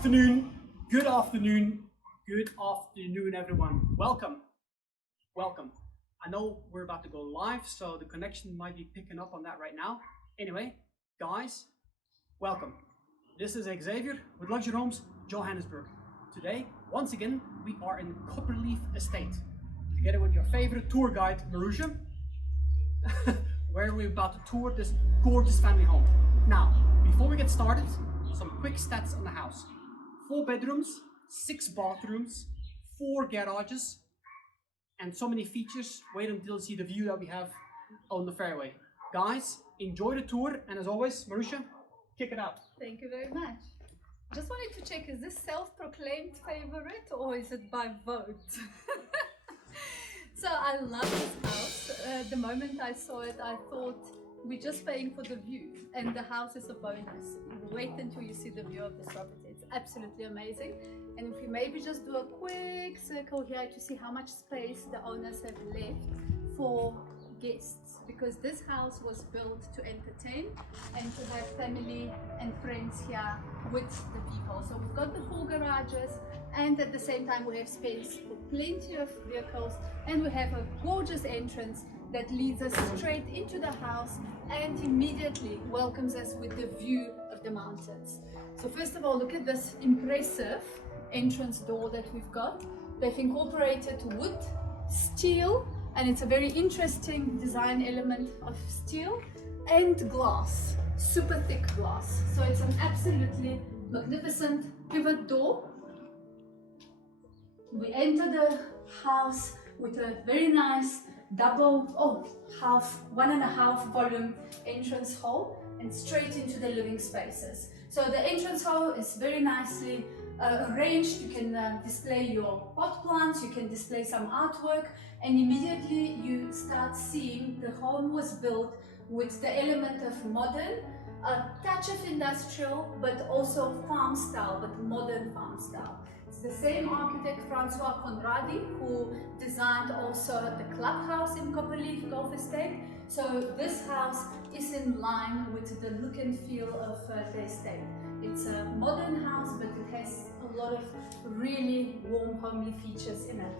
afternoon, good afternoon, good afternoon, everyone. Welcome. I know we're about to go live, so the connection might be picking up on that right now. Anyway, guys, welcome. This is Xavier with Luxury Homes, Johannesburg. Today, once again, we are in Copperleaf Estate, together with your favorite tour guide, Marusha, where we're about to tour this gorgeous family home. Now, before we get started, some quick stats on the house. 4 bedrooms, 6 bathrooms, 4 garages, and so many features. Wait until you see the view that we have on the fairway. Guys, enjoy the tour, and as always, Marusha, kick it out. Thank you very much. Just wanted to check, is this self-proclaimed favorite or is it by vote? So I love this house. The moment I saw it, I thought, we're just paying for the view, and the house is a bonus. Wait until you see the view of this property. It's absolutely amazing. And if we maybe just do a quick circle here to see how much space the owners have left for guests, because this house was built to entertain and to have family and friends here with the people. So we've got the 4 garages, and at the same time we have space for plenty of vehicles, and we have a gorgeous entrance that leads us straight into the house and immediately welcomes us with the view of the mountains. So first of all, look at this impressive entrance door that we've got. They've incorporated wood, steel, and it's a very interesting design element of steel and glass, super thick glass. So it's an absolutely magnificent pivot door. We enter the house with a very nice one and a half volume entrance hall and straight into the living spaces. So the entrance hall is very nicely arranged. You can display your pot plants, you can display some artwork, and immediately you start seeing the home was built with the element of modern, a touch of industrial, but also farm style, but modern farm style. It's the same architect, Francois Conradie, who designed also the clubhouse in Copperleaf Golf Estate. So this house is in line with the look and feel of the estate. It's a modern house, but it has a lot of really warm, homely features in it.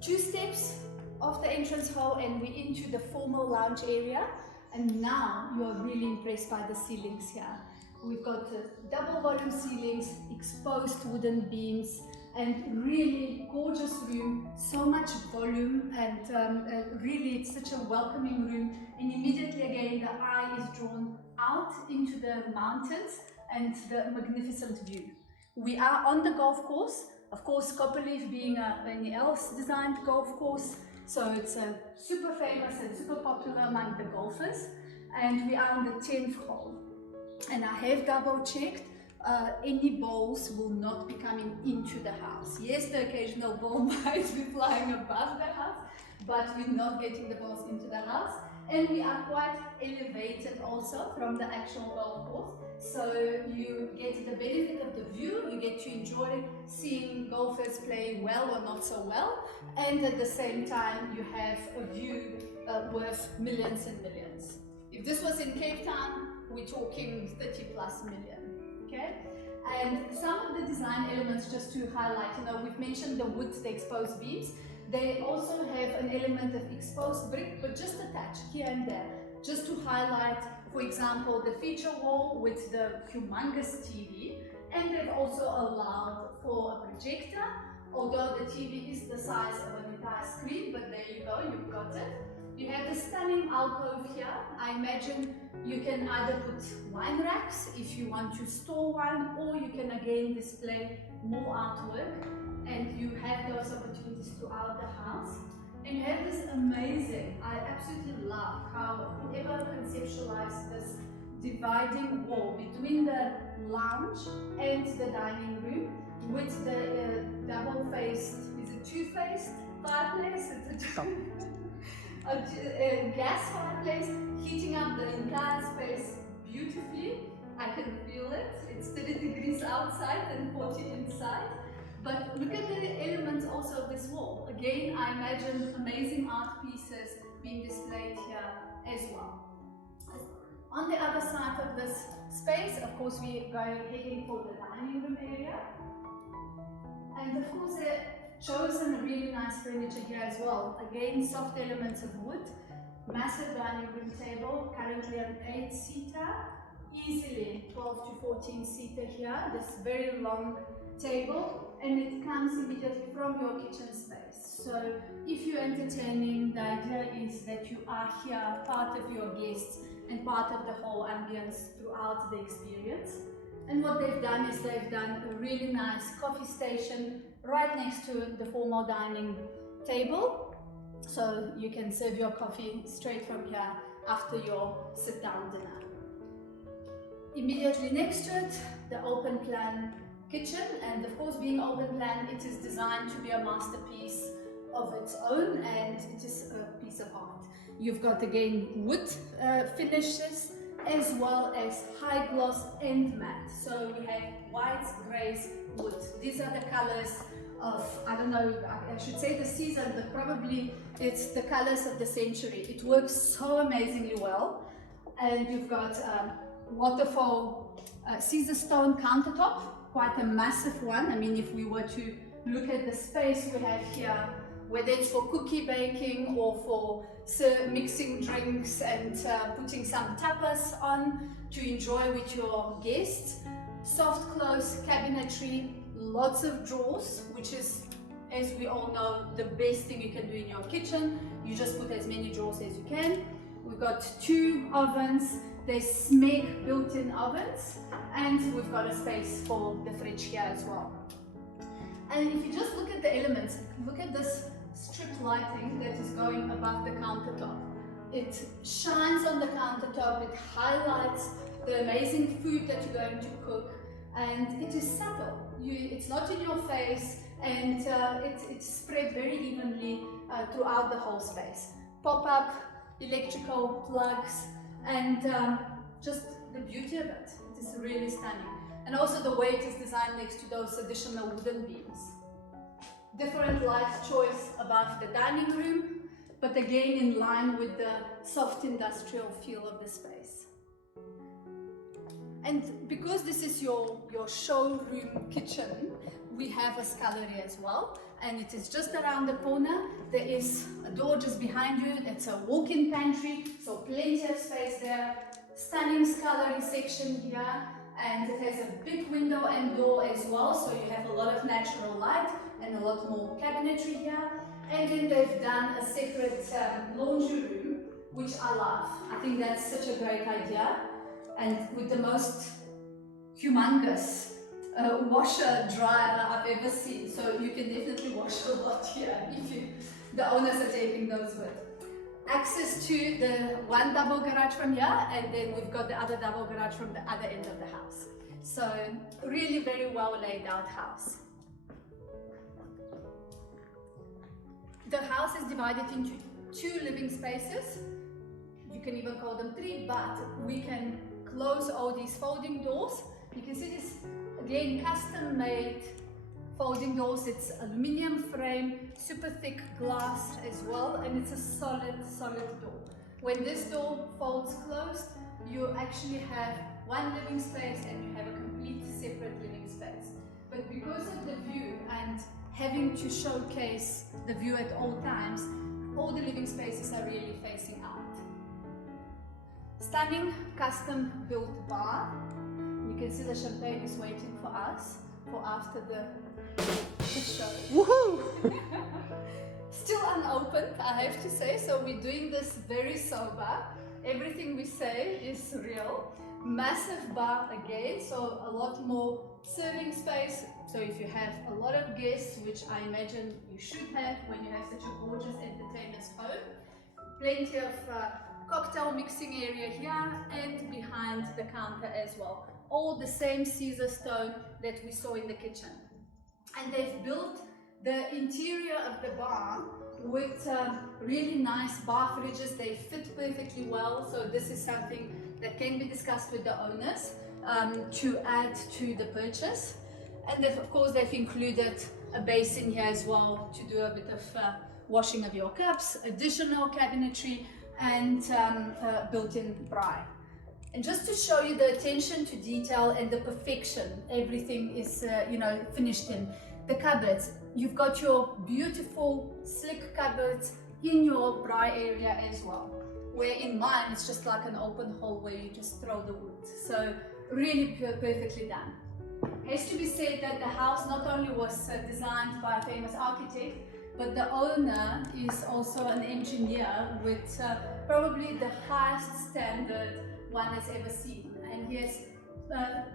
2 steps off the entrance hall and we're into the formal lounge area. And now you are really impressed by the ceilings here. We've got double volume ceilings, exposed wooden beams, and really gorgeous room, so much volume, and really it's such a welcoming room. And immediately again the eye is drawn out into the mountains and the magnificent view. We are on the golf course, of course Copperleaf being an else designed golf course, so it's super famous and super popular among the golfers. And we are on the 10th hole. And I have double checked, any balls will not be coming into the house. Yes, the occasional ball might be flying above the house, but we're not getting the balls into the house. And we are quite elevated also from the actual golf course. So you get the benefit of the view, you get to enjoy seeing golfers play well or not so well. And at the same time, you have a view worth millions and millions. If this was in Cape Town, we're talking 30+ million, okay? And some of the design elements, just to highlight, we've mentioned the wood, the exposed beams. They also have an element of exposed brick, but just a touch here and there, just to highlight, for example, the feature wall with the humongous TV. And they've also allowed for a projector, although the TV is the size of an entire screen, but there you go, you've got it. You have the stunning alcove here. I imagine you can either put wine racks if you want to store wine, or you can again display more artwork, and you have those opportunities throughout the house. And you have this amazing, I absolutely love how whoever conceptualized this dividing wall between the lounge and the dining room with the double-faced, is it 2-faced fireplace? A gas fireplace heating up the entire space beautifully. I can feel it. It's 30 degrees outside and 40 inside. But look at the elements also of this wall. Again, I imagine amazing art pieces being displayed here as well. On the other side of this space, of course we are heading for the dining room area. And of course they've chosen a really nice furniture here as well. Again, soft elements of wood, massive dining room table, currently an 8-seater, easily 12 to 14-seater here, this very long table, and it comes immediately from your kitchen space. So if you're entertaining, the idea is that you are here, part of your guests and part of the whole ambience throughout the experience. And what they've done is they've done a really nice coffee station right next to the formal dining table. So you can serve your coffee straight from here after your sit-down dinner. Immediately next to it, the open plan kitchen, and of course being open plan, it is designed to be a masterpiece of its own, and it is a piece of art. You've got again wood finishes as well as high gloss and matte. So we have whites, greys, wood. These are the colors of, I don't know, I should say the season, but probably it's the colors of the century. It works so amazingly well. And you've got waterfall Caesar stone countertop, quite a massive one. I mean, if we were to look at the space we have here, whether it's for cookie baking or for mixing drinks and putting some tapas on to enjoy with your guests. Soft close cabinetry, lots of drawers, which is, as we all know, the best thing you can do in your kitchen. You just put as many drawers as you can. We've got 2 ovens, there's SMEG built-in ovens, and we've got a space for the fridge here as well. And if you just look at the elements, look at this strip lighting that is going above the countertop. It shines on the countertop, it highlights the amazing food that you're going to cook, and it is subtle. It's not in your face, and it's spread very evenly throughout the whole space. Pop-up electrical plugs, and just the beauty of it. It is really stunning. And also the way it is designed next to those additional wooden beams. Different light choice above the dining room, but again in line with the soft industrial feel of the space. And because this is your showroom kitchen, we have a scullery as well, and it is just around the corner. There is a door just behind you. It's a walk-in pantry, so plenty of space there. Stunning scullery section here, and it has a big window and door as well, so you have a lot of natural light and a lot more cabinetry here. And then they've done a separate laundry room, which I love. I think that's such a great idea, and with the most humongous washer dryer I've ever seen, so you can definitely wash a lot here if the owners are taking those with. Access to the one double garage from here, and then we've got the other double garage from the other end of the house. So really very well laid out house. The house is divided into 2 living spaces. You can even call them 3, but we can close all these folding doors. You can see this, again, custom made folding doors. It's aluminum frame, super thick glass as well, and it's a solid door. When this door folds closed, you actually have one living space and you have a complete separate living space. But because of the view and having to showcase the view at all times, all the living spaces are really facing out. Stunning custom built bar. You can see the champagne is waiting for us for after the show. Woohoo! Still unopened, I have to say, so we're doing this very sober. Everything we say is real. Massive bar again, so a lot more serving space. So if you have a lot of guests, which I imagine you should have when you have such a gorgeous entertainer's home, plenty of cocktail mixing area here and behind the counter as well. All the same Caesar stone that we saw in the kitchen. And they've built the interior of the bar with really nice bar fridges. They fit perfectly well, so this is something that can be discussed with the owners to add to the purchase. And of course they've included a basin here as well to do a bit of washing of your cups, additional cabinetry, and built-in braai. And just to show you the attention to detail and the perfection, everything is, finished in the cupboards. You've got your beautiful, slick cupboards in your dry area as well. Where in mine, it's just like an open hole where you just throw the wood. So really perfectly done. It has to be said that the house not only was designed by a famous architect, but the owner is also an engineer with probably the highest standard one has ever seen. And he has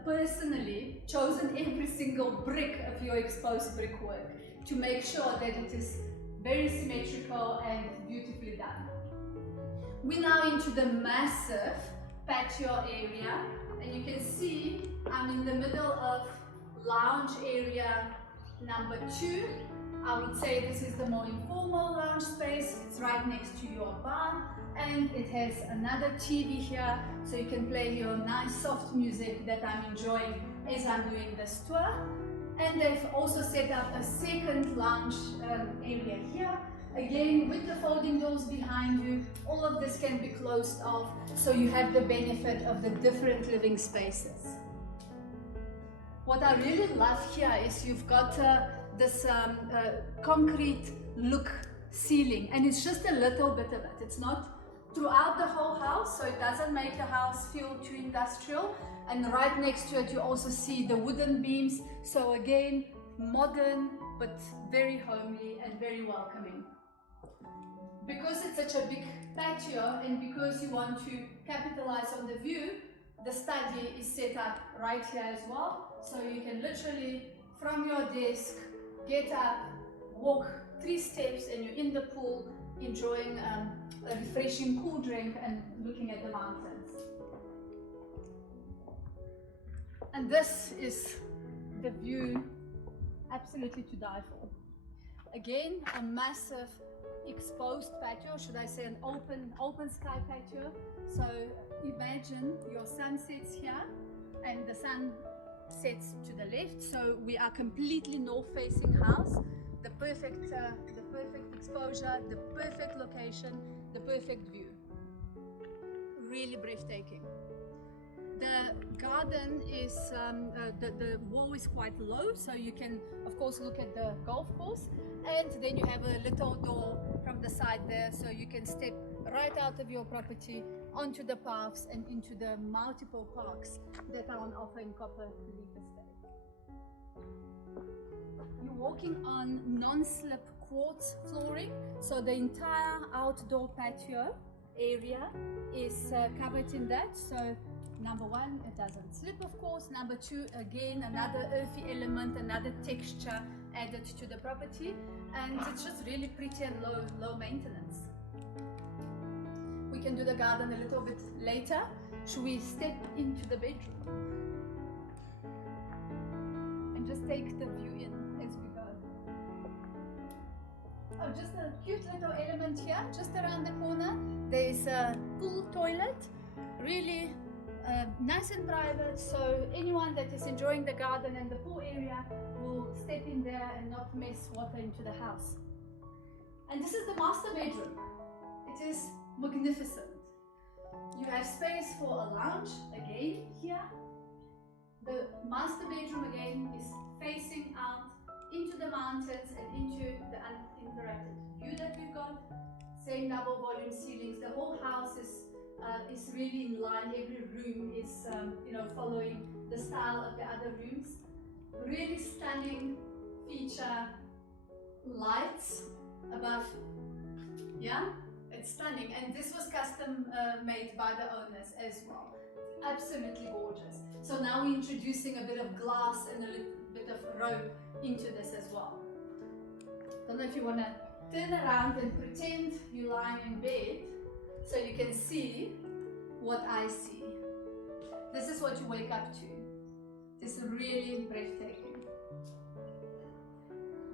personally chosen every single brick of your exposed brickwork to make sure that it is very symmetrical and beautifully done. We're now into the massive patio area, and you can see I'm in the middle of lounge area number 2. I would say this is the more informal lounge space. It's right next to your bar, and it has another TV here, so you can play your nice soft music that I'm enjoying as I'm doing this tour. And they've also set up a second lounge area here, again with the folding doors behind you. All of this can be closed off, so you have the benefit of the different living spaces. What I really love here is you've got this concrete look ceiling, and it's just a little bit of it. It's not throughout the whole house, so it doesn't make the house feel too industrial. And right next to it you also see the wooden beams, so again modern but very homely and very welcoming. Because it's such a big patio and because you want to capitalize on the view, the study is set up right here as well, so you can literally from your desk get up, walk 3 steps, and you're in the pool enjoying a refreshing cool drink and looking at the mountains. And this is the view absolutely to die for. Again, a massive exposed patio, should I say an open sky patio. So imagine your sun sets here and the sun sets to the left, so we are completely north facing house. The perfect exposure, the perfect location, the perfect view. Really breathtaking. The garden is, the wall is quite low, so you can of course look at the golf course, and then you have a little door from the side there, so you can step right out of your property onto the paths and into the multiple parks that are on offer in Copperleaf estate. You're walking on non-slip quartz flooring, so the entire outdoor patio area is covered in that. So number 1, it doesn't slip, of course. Number 2, again, another earthy element, another texture added to the property, and it's just really pretty and low maintenance. We can do the garden a little bit later. Should we step into the bedroom and just take the view in as we go? Oh, just a cute little element here, just around the corner. There's a pool toilet, really nice and private, so anyone that is enjoying the garden and the pool area will step in there and not mess water into the house. And this is the master bedroom. It is magnificent. You have space for a lounge again here. The master bedroom again is facing out into the mountains and into the uninterrupted view that we've got. Same double volume ceilings. The whole house is really in line. Every room is following the style of the other rooms. Really stunning feature lights above. Yeah, it's stunning, and this was custom made by the owners as well. Absolutely gorgeous. So now we're introducing a bit of glass and a little bit of rope into this as well. Don't know if you want to turn around and pretend you're lying in bed so you can see what I see. This is what you wake up to. It's really breathtaking.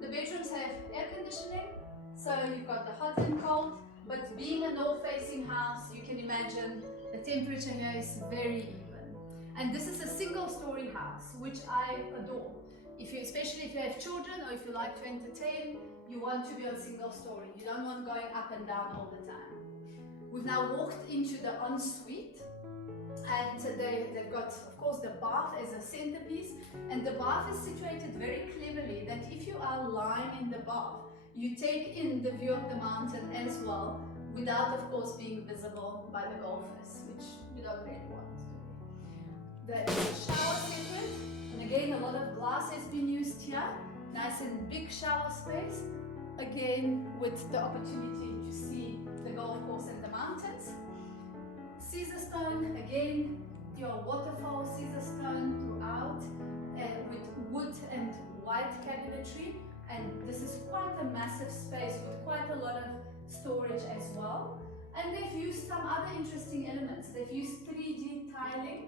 The bedrooms have air conditioning, so you've got the hot and cold, but being a north-facing house, you can imagine the temperature here is very even. And this is a single-story house, which I adore. Especially if you have children or if you like to entertain, you want to be on single-story. You don't want going up and down all the time. We've now walked into the ensuite. And they've got, of course, the bath as a centerpiece, and the bath is situated very cleverly that if you are lying in the bath, you take in the view of the mountain as well, without, of course, being visible by the golfers, which you don't really want to do. The shower separate, and again, a lot of glass has been used here. Nice and big shower space, again, with the opportunity to see the golf course and the mountains. Caesar stone, again, your waterfall Caesar stone throughout, with wood and white cabinetry, and this is quite a massive space with quite a lot of storage as well. And they've used some other interesting elements. They've used 3D tiling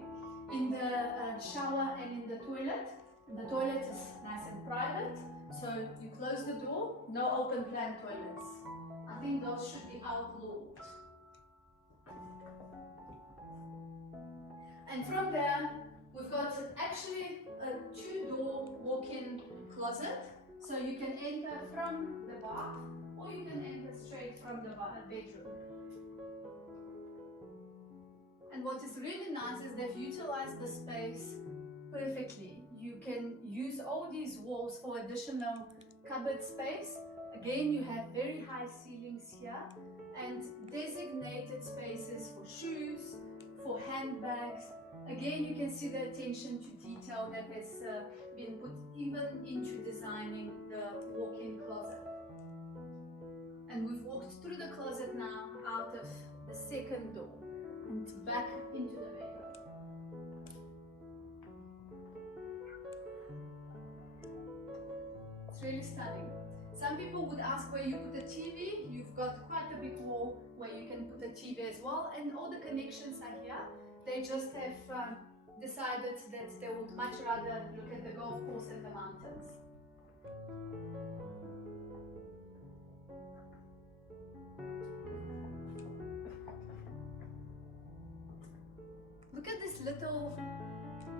in the shower and in the toilet. And the toilet is nice and private, so you close the door, no open plan toilets. I think those should be outlawed. And from there, we've got actually a 2-door walk-in closet. So you can enter from the bath, or you can enter straight from the bedroom. And what is really nice is they've utilized the space perfectly. You can use all these walls for additional cupboard space. Again, you have very high ceilings here, and designated spaces for shoes, for handbags. Again, you can see the attention to detail that has been put even into designing the walk-in closet. And we've walked through the closet now out of the second door and back into the bedroom. It's really stunning. Some people would ask where you put a TV. You've got quite a big wall where you can put a TV as well, and all the connections are here. They just have decided that they would much rather look at the golf course and the mountains. Look at these little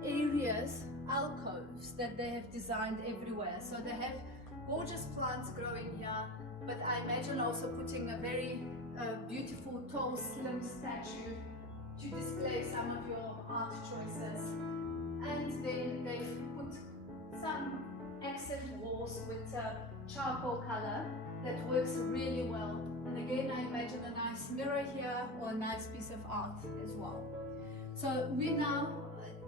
areas, alcoves, that they have designed everywhere. So they have gorgeous plants growing here, but I imagine also putting a very beautiful, tall, slim statue to display some of your art choices. And then they've put some accent walls with charcoal color that works really well. And again, I imagine a nice mirror here or a nice piece of art as well. So we're now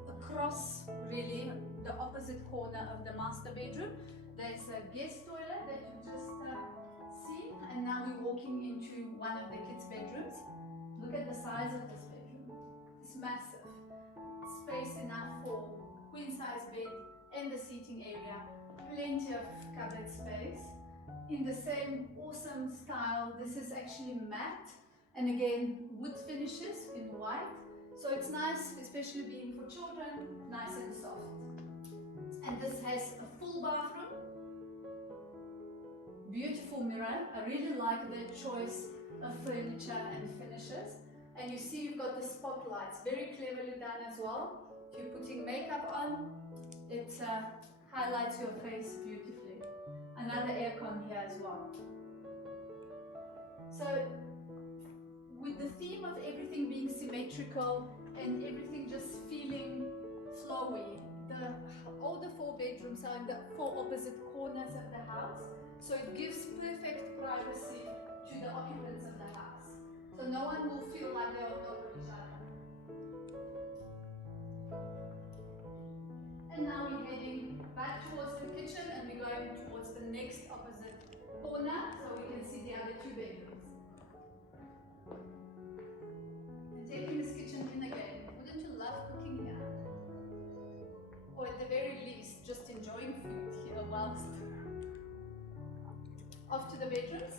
across really the opposite corner of the master bedroom. There's a guest toilet that you just seen, and now we're walking into one of the kids' bedrooms. Look at the size of this bedroom. It's massive. Space enough for queen size bed and the seating area. Plenty of cupboard space. In the same awesome style, this is actually matte, and again wood finishes in white. So it's nice, especially being for children, nice and soft. And this has a full bathroom. Beautiful mirror. I really like the choice of furniture and finishes. And you see you've got the spotlights, very cleverly done as well. If you're putting makeup on, it highlights your face beautifully. Another aircon here as well. So with the theme of everything being symmetrical and everything just feeling flowy, all the 4 bedrooms are in the 4 opposite corners of the house. So it gives perfect privacy to the occupants of the house. So no one will feel like they're on top of each other. And now we're heading back towards the kitchen, and we're going towards the next opposite corner so we can see the other 2 bedrooms. And taking this kitchen in again, wouldn't you love cooking here? Or at the very least, just enjoying food here whilst off to the bedrooms.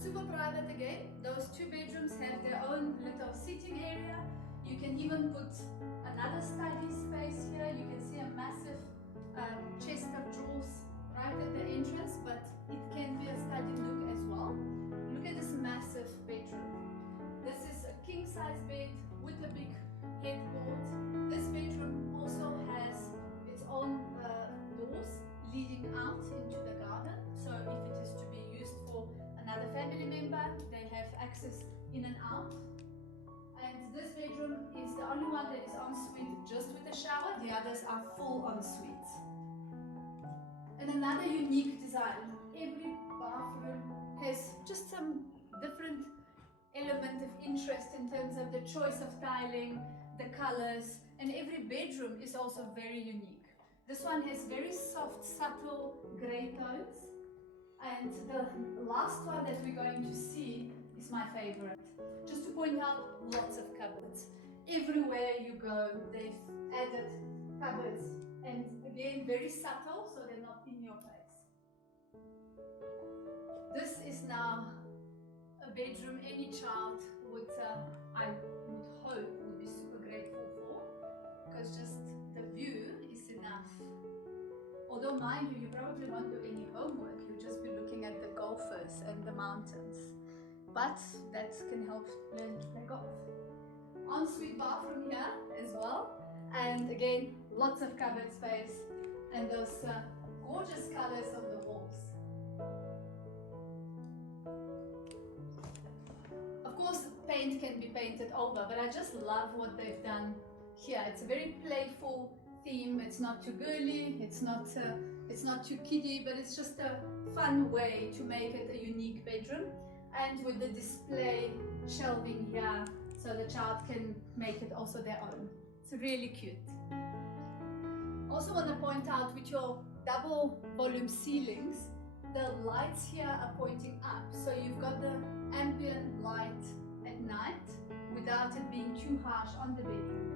Super private again. Those 2 bedrooms have their own little seating area. You can even put another study space here. You can see a massive chest of drawers right at the entrance, but it can be a study look as well. Look at this massive bedroom. This is a king size bed with a big headboard. This bedroom also has its own doors leading out into the garden. So if it is to be used for another family member, they have access in and out. only one that is ensuite just with a shower. The others are full ensuite. And another unique design. Every bathroom has just some different element of interest in terms of the choice of tiling, the colors, and every bedroom is also very unique. This one has very soft, subtle grey tones, and the last one that we're going to see is my favorite. Just to point out, lots of cupboards. Everywhere you go, they've added cupboards, and again, very subtle, so they're not in your face. This is now a bedroom any child would, I would hope, would be super grateful for, because just the view is enough. Although mind you, you probably won't do any homework, you'll just be looking at the golfers and the mountains. But that can help learn to play golf. Ensuite bathroom here as well, and again, lots of cupboard space and those gorgeous colors of the walls. Of course, paint can be painted over, but I just love what they've done here. It's a very playful theme. It's not too girly, it's not too kiddie, but it's just a fun way to make it a unique bedroom. And with the display shelving here, so the child can make it also their own. It's really cute. Also want to point out, with your double volume ceilings, the lights here are pointing up. So you've got the ambient light at night without it being too harsh on the bedroom.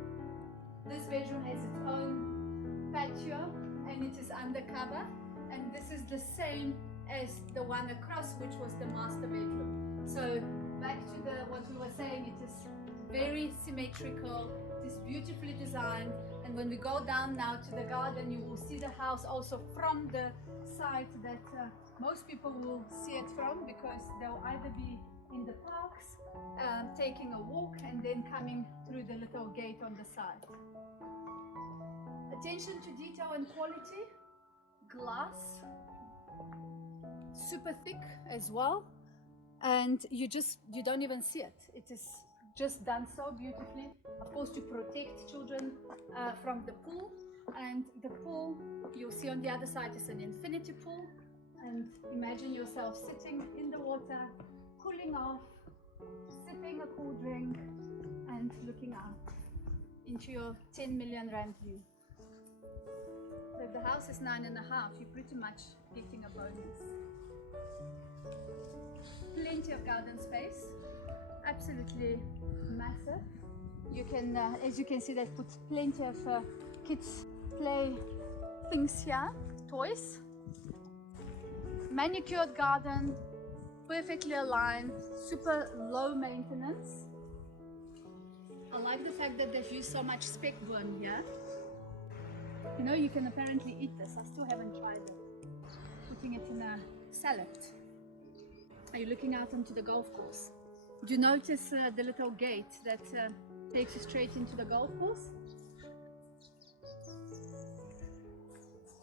This bedroom has its own patio and it is undercover. And this is the same as the one across, which was the master bedroom. So back to what we were saying, it is very symmetrical, it is beautifully designed, and when we go down now to the garden, you will see the house also from the side that most people will see it from, because they'll either be in the parks, taking a walk, and then coming through the little gate on the side. Attention to detail and quality. Glass, super thick as well, and you don't even see it. It is just done so beautifully, of course, to protect children from the pool. And the pool, you'll see on the other side, is an infinity pool, and imagine yourself sitting in the water, cooling off, sipping a cool drink and looking out into your 10 million rand view. So if the house is 9.5, you're pretty much getting a bonus. Plenty of garden space, absolutely massive. You can, as you can see, they've put plenty of kids play things here, toys. Manicured garden, perfectly aligned, super low maintenance. I like the fact that they've used so much speckbone here. You know, you can apparently eat this. I still haven't tried it. Putting it in a salad. Are you looking out onto the golf course? Do you notice the little gate that takes you straight into the golf course?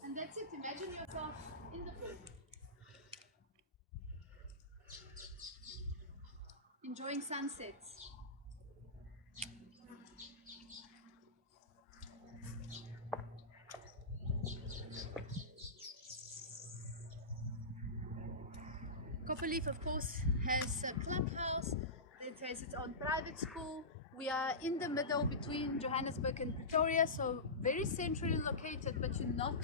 And that's it. Imagine yourself in the pool. Enjoying sunsets. Copperleaf, of course, has a clubhouse. It has its own private school. We are in the middle between Johannesburg and Pretoria, so very centrally located, but you're not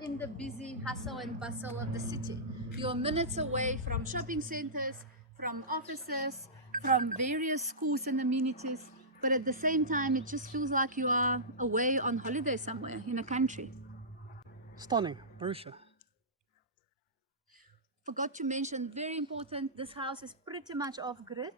in the busy hustle and bustle of the city. You're minutes away from shopping centers, from offices, from various schools and amenities, but at the same time, it just feels like you are away on holiday somewhere in a country. Stunning, Marusha. Forgot to mention, very important, this house is pretty much off-grid.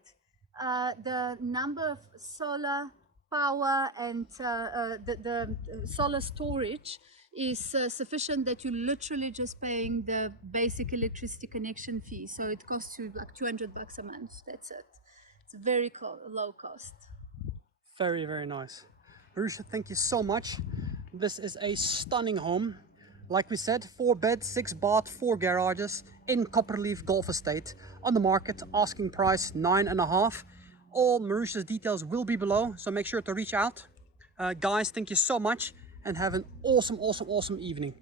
The number of solar power and the solar storage is sufficient that you're literally just paying the basic electricity connection fee. So it costs you like 200 bucks a month, that's it. It's very low cost. Very, very nice. Marusha, thank you so much. This is a stunning home. Like we said, 4 beds, 6 bath, 4 garages in Copperleaf Golf Estate. On the market, asking price 9.5. All Marusha's details will be below, so make sure to reach out. Guys, thank you so much and have an awesome evening.